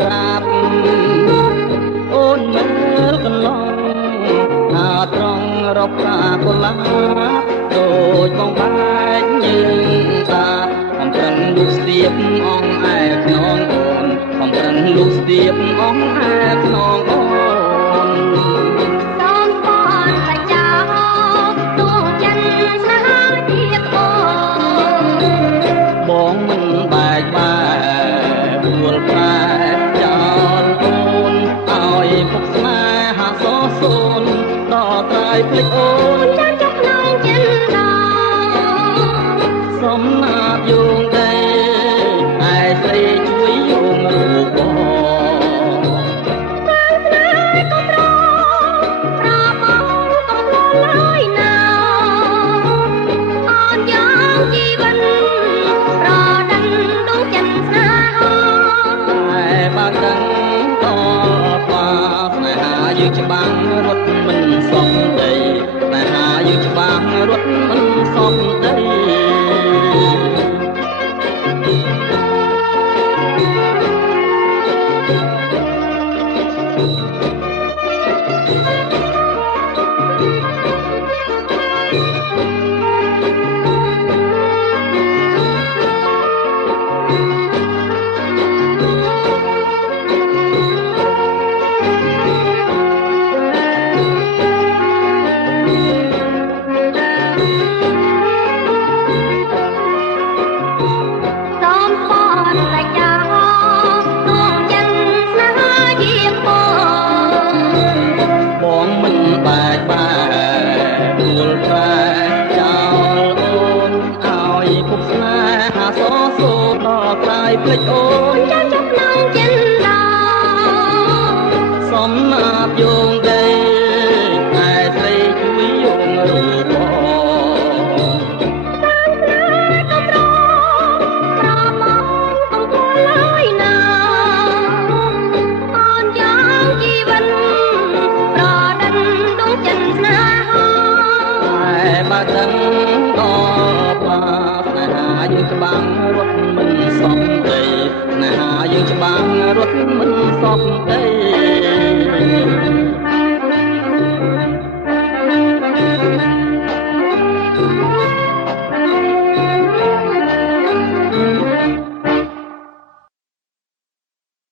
ក្រាបអូនមើលកន្លងថាត្រង់រកកាកុលាបដូចបងបែកយើងតាបំប្រឹងលូស្ទាបអងឯខ្នងអូនបំប្រឹងលូស្ទាបអងឯខ្នងអូនបងមិនបែកបែកដួលប្រែចោលអូនឲ្យពុកស្នេហាសសូនដល់ត្រៃភ្លេចអូនចាំចុះក្នុងចិនដោសំណាបយងដីឯស្រីជួយយងរូបបងតាមស្នេហ៍ក៏ប្រប្របងក៏ឡើយណាអូនយ៉ាងជីវិតបើដឹងតបាស្នេហាយើងច្បាំងរត់មិនសពដីស្នេហាយើងច្បាំងរត់មិនសពដីបែកបែកដួលប្រែចោលអូនឲ្យពុកស្នេហាសសូនដល់ក្រៃភ្លេចអូនចាំចុះក្នុងចិនដោសំណាបយងដីឯស្រីជួយយងរូបបងតាមស្នេហ៍ក៏ប្រមកកំពុងឡើយណាអូនយ៉ាងជីវិតបើដឹងដល់បាស្នេហាយើងច្បាំងរត់មិនសពដីស្នេហាយើងច្បាំងរត់មិនសពដី